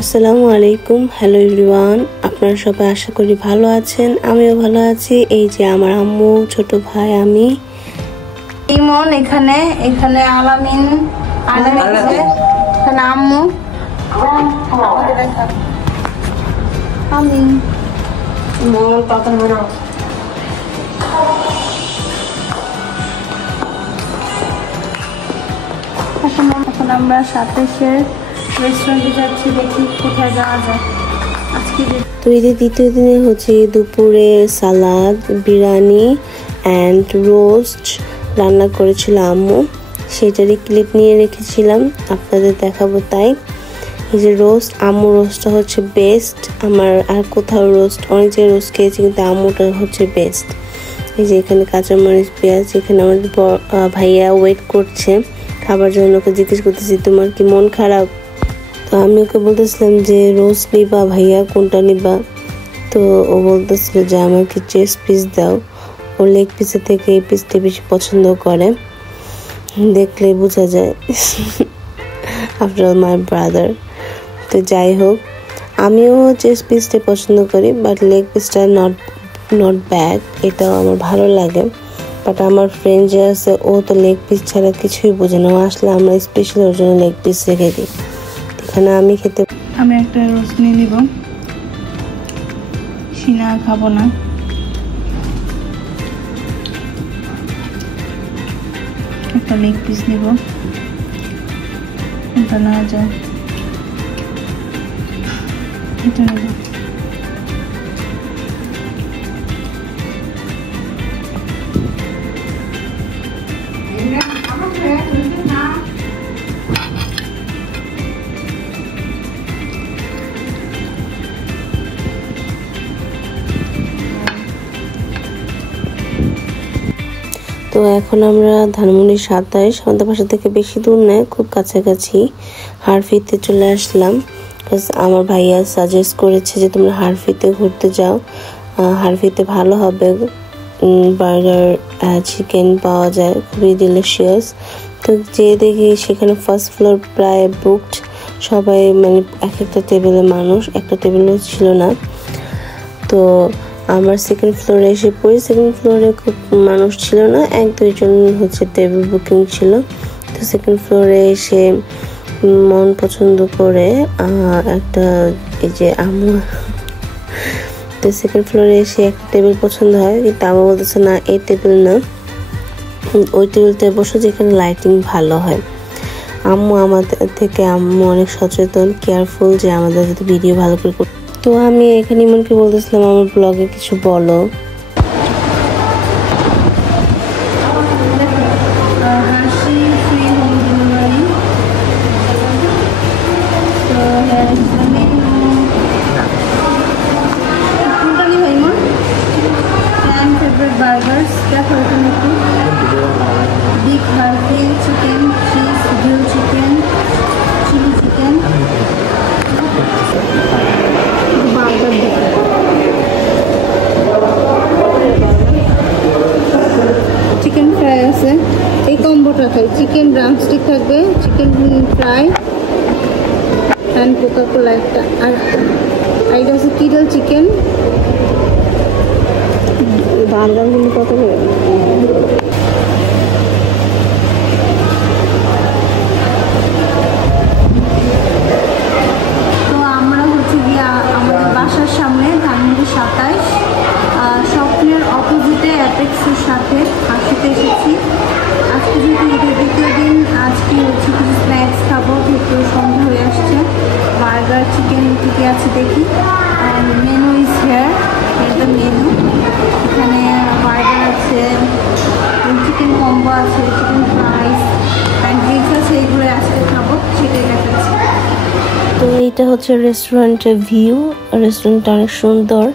আসসালামু আলাইকুম। Hello everyone, আপনারা সবাই আশা করি ভালো আছেন। আমিও ভালো আছি। এই যে আমার আম্মু, ছোট ভাই, আমি ইমন, এখানে আলামিন, এখানে আম্মু, আমি এখন আমরা 27-এর রেস্টুরেন্টে যাচ্ছি, দেখি কোথায় যাওয়া যায় আজকে। তো ঈদের দ্বিতীয় দিনে হচ্ছে দুপুরে সালাদ, বিরিয়ানি অ্যান্ড রোস্ট রান্না করেছিল আম্মু। সেটারই ক্লিপ নিয়ে রেখেছিলাম, আপনাদের দেখাবো। তাই এই যে রোস্ট, আম্মু রোস্টটা হচ্ছে বেস্ট। আমার আর কোথাও রোস্ট, অনেক জায়গায় রোস্ট খেয়েছি, কিন্তু আম্মুটা হচ্ছে বেস্ট। এই যে এখানে কাঁচামরিচ, পেঁয়াজ। এখানে আমার ভাইয়া ওয়েট করছে খাবার জন্য। ওকে জিজ্ঞেস করতেছি, তোমার কি মন খারাপ? তো আমি ওকে বলতেছিলাম যে রোস্ট নিবা ভাইয়া, কোনটা নিবা? তো ও বলতেছিল যে আমাকে চেস্ট পিস দাও। ও লেগ পিসের থেকে এই পিসটা বেশি পছন্দ করে, দেখলে বোঝা যায়। After all my brother. তো যাই হোক, আমিও চেস্ট পিসটা পছন্দ করি, বাট লেগ পিসটা নট ব্যাড, এটাও আমার ভালো লাগে। বাট আমার ফ্রেন্ড যে আছে, ও তো লেগ পিস ছাড়া কিছুই বোঝে না। ও আসলে আমরা স্পেশাল ওর জন্য লেগ পিস রেখে দিই। এখানে আমি একটা রোস্ট নিয়ে নিব, সিনা খাবো না। একটা লেগ পিস নিব, এটা না যায়, এটা নিব। তো এখন আমরা ধানমন্ডি 27, আমাদের বাসা থেকে বেশি দূর নয়, খুব কাছাকাছি হারফিতে চলে আসলাম। আমার ভাইয়া সাজেস্ট করেছে যে তোমরা হারফিতে ঘুরতে যাও, হারফিতে ভালো হবে, বার্গার, চিকেন পাওয়া যায়, খুবই ডিলিশিয়াস। তো যে দেখি সেখানে ফার্স্ট ফ্লোর প্রায় বুকড, সবাই মানে এক একটা টেবিলে মানুষ, একটা টেবিলও ছিল না। তো আমার সেকেন্ড ফ্লোরে এসে পড়ি। সেকেন্ড ফ্লোরে খুব মানুষ ছিল না, 1-2 জন হচ্ছে টেবিল বুকিং ছিল। তো সেকেন্ড ফ্লোরে এসে মন পছন্দ করে একটা, এই যে আম্মু, তো সেকেন্ড ফ্লোরে এসে একটা টেবিল পছন্দ হয়, কিন্তু আম্মু বলতেছে না, এই টেবিল না, ওই টেবিলতে বসো যেখানে লাইটিং ভালো হয়। আম্মু অনেক সচেতন, কেয়ারফুল, যে আমাদের যাতে ভিডিও ভালো করে। তো আমি এখানে ইমনকে বলতেছিলাম আমার ব্লগে কিছু বলো। বার্গার্স দেখো, এখানে একটু বিগ হার্ফি, chicken, cheese, grill chicken, chilli chicken, burger দেখো, চিকেন ফ্রাই আছে। এই কম্বোটা খাই, চিকেন ড্রামস্টিক থাকবে, চিকেন ফ্রাই অ্যান্ড কোকা-কোলা একটা, আর এটা হচ্ছে কিডল চিকেন। বার্গারগুলো কত করে? তো আমরা হচ্ছে গিয়ে আমাদের বাসার সামনে ধানমন্ডি 27, স্বপ্নের অপোজিটে অ্যাপেক্সের সাথে হাসিতে এসেছি। আজকে যেহেতু ঈদের দ্বিতীয় দিন, আজকে হচ্ছে কিছু স্ন্যাক্স খাবো, যেহেতু সন্ধ্যা হয়ে আসছে। বার্গার, চিকেন কী আছে দেখি। মেনু ইজ হেয়ার, এটা মেনু। এখানে বার্গার আছে, চিকেন কম্বো আছে, চিকেন ফ্রাইস অ্যান্ড ড্রিঙ্কস আছে, এইগুলো আজকে খাবো, সেটাই দেখাচ্ছি। তো এইটা হচ্ছে রেস্টুরেন্টের ভিউ। রেস্টুরেন্টটা অনেক সুন্দর।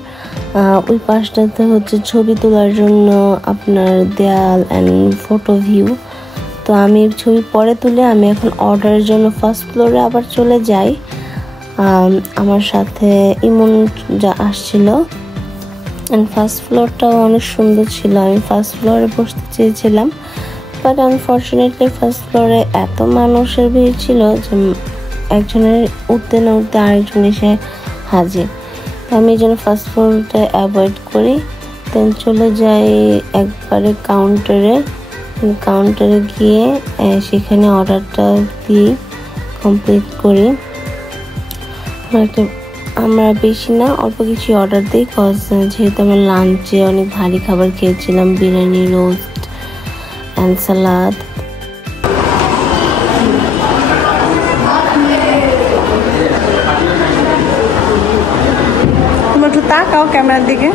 ওই পাশটাতে হচ্ছে ছবি তোলার জন্য আপনার দেয়াল অ্যান্ড ফটো ভিউ। তো আমি ছবি পরে তুলে আমি এখন অর্ডারের জন্য ফার্স্ট ফ্লোরে আবার চলে যাই। আমার সাথে ইমন যা আসছিল, অ্যান্ড ফার্স্ট ফ্লোরটাও অনেক সুন্দর ছিল। আমি ফার্স্ট ফ্লোরে বসতে চেয়েছিলাম, বাট আনফর্চুনেটলি ফার্স্ট ফ্লোরে এত মানুষের ভিড় ছিল যে একজনের উঠতে না উঠতে আরেকজন এসে হাজির। আমি এই জন্য ফাস্ট ফুডটা অ্যাভয়েড করি। দেন চলে যাই একবারে কাউন্টারে গিয়ে সেখানে অর্ডারটা দিই, কমপ্লিট করি। আমরা বেশি না, অল্প কিছু অর্ডার দিই, কজ যেহেতু আমরা লাঞ্চে অনেক ভারী খাবার খেয়েছিলাম, বিরিয়ানি, রোস্ট অ্যান্ড সালাদ। তোমরা একটু তাকাও ক্যামেরার দিকে।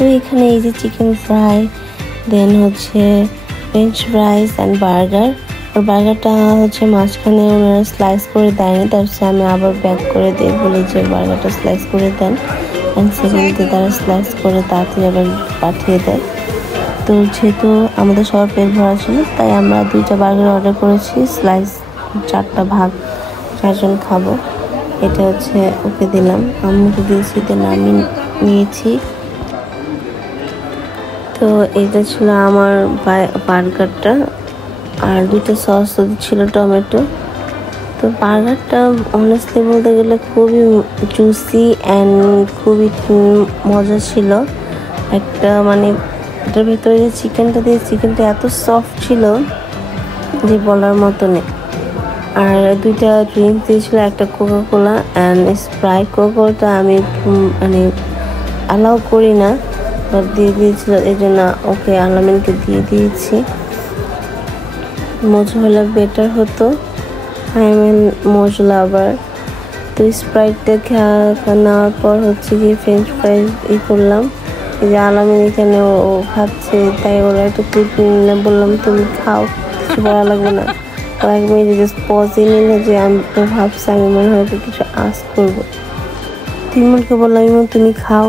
তো এখানে এই যে চিকেন ফ্রাই, দেন হচ্ছে ফ্রেঞ্চ ফ্রাইস অ্যান্ড বার্গার। আর বার্গারটা হচ্ছে মাঝখানে ওনারা স্লাইস করে দেয়নি, তার আমি আবার ব্যাক করে দিই, বলি যে বার্গারটা স্লাইস করে দেন। অ্যান্ড সেকেন্ডে তারা স্লাইস করে তাড়াতাড়ি আবার পাঠিয়ে দেয়। তো যেহেতু আমাদের সবার পেট ভরা ছিল, তাই আমরা 2টা বার্গার অর্ডার করেছি, স্লাইস 4টা ভাগ, 4 জন খাবো। এটা হচ্ছে ওকে দিলাম, আম্মুকে দিয়েছি, দেন আমি নিয়েছি। তো এটা ছিল আমার বার্গারটা, আর 2টা সস ছিল টমেটো। তো বার্গারটা অনেস্টলি বলতে গেলে খুবই জুসি অ্যান্ড খুবই মজা ছিল। একটা মানে এটার ভেতরে যে চিকেনটা এত সফট ছিল যে বলার মতো নেই। আর 2টা ড্রিঙ্ক দিয়েছিল, একটা কোকাকোলা অ্যান্ড স্প্রাইট। কোকাকোলাটা আমি মানে অ্যালাউ করি না, বাট দিয়ে দিয়েছিল, এই জন্য ওকে আলামিনকে দিয়ে দিয়েছি। মজা হলে বেটার হতো, মজলা আবার। তো স্প্রাইটটা নেওয়ার পর হচ্ছে গিয়ে ফ্রেঞ্চ ফ্রাইজ করলাম। এই যে আলামিন এখানে ও খাচ্ছে, তাই ওরা একটু ক্লিপ নিলে বললাম তুমি খাও, কিছু বলা লাগবে না। ও একদম জাস্ট পজে নিলে যে আমি ভাবছি আমি মনে হয় কিছু আস করবো। তিমনকে বললাম ইমন তুমি খাও।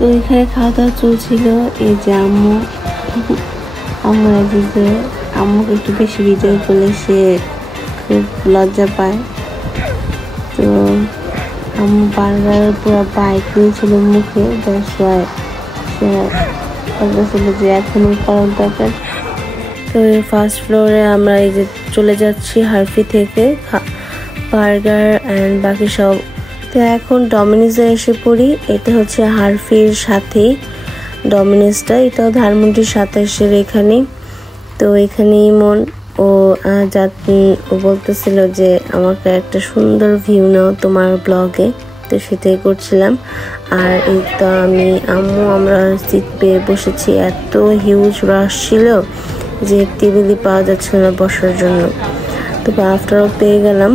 তো এখানে খাওয়া দাওয়া চলছিল। এই যে আম্মু যে আম্মুকে একটু বেশি ভিডিও করলে সে খুব লজ্জা পায়। তো আম্মু বার্গার পুরো বাইক নিয়েছিল মুখে, সে বলতেছিল যে এখনই করার দরকার। তো ফার্স্ট ফ্লোরে আমরা এই যে চলে যাচ্ছি হারফি থেকে বার্গার অ্যান্ড বাকি সব। তো এখন ডমিনোজে এসে পড়ি। এটা হচ্ছে হারফির সাথেই ডমিনোজটা, এটাও ধানমন্ডির 27-এর এখানে। তো এখানে ইমন ও বলতেছিল যে আমাকে একটা সুন্দর ভিউ নাও তোমার ব্লগে, তো সেটাই করছিলাম। আর এই তো আমরা সিট পেয়ে বসেছি। এত হিউজ রাশ ছিল যে টেবিলই পাওয়া যাচ্ছিল না বসার জন্য। তো আফটার অল পেয়ে গেলাম।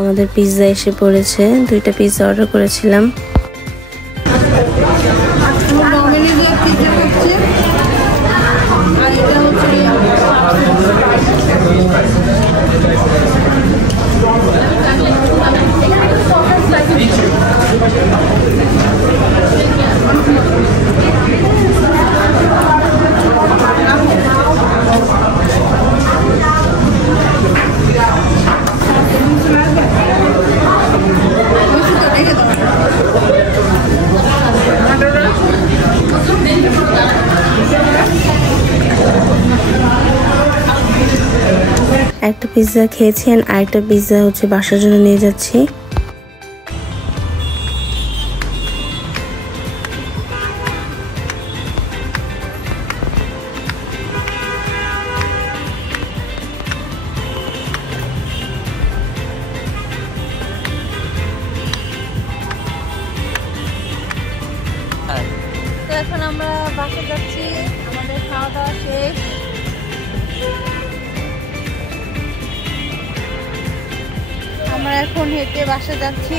আমাদের পিৎজা এসে পড়েছে, 2টা পিৎজা অর্ডার করেছিলাম। পিৎজা খেয়েছি আর আরেকটা পিৎজা হচ্ছে বাসার জন্য নিয়ে যাচ্ছি। তো এখন আমরা বাসে যাচ্ছি, আমাদের খাওয়া দাওয়া শেষ। আমরা এখন হেঁটে বাসে যাচ্ছি।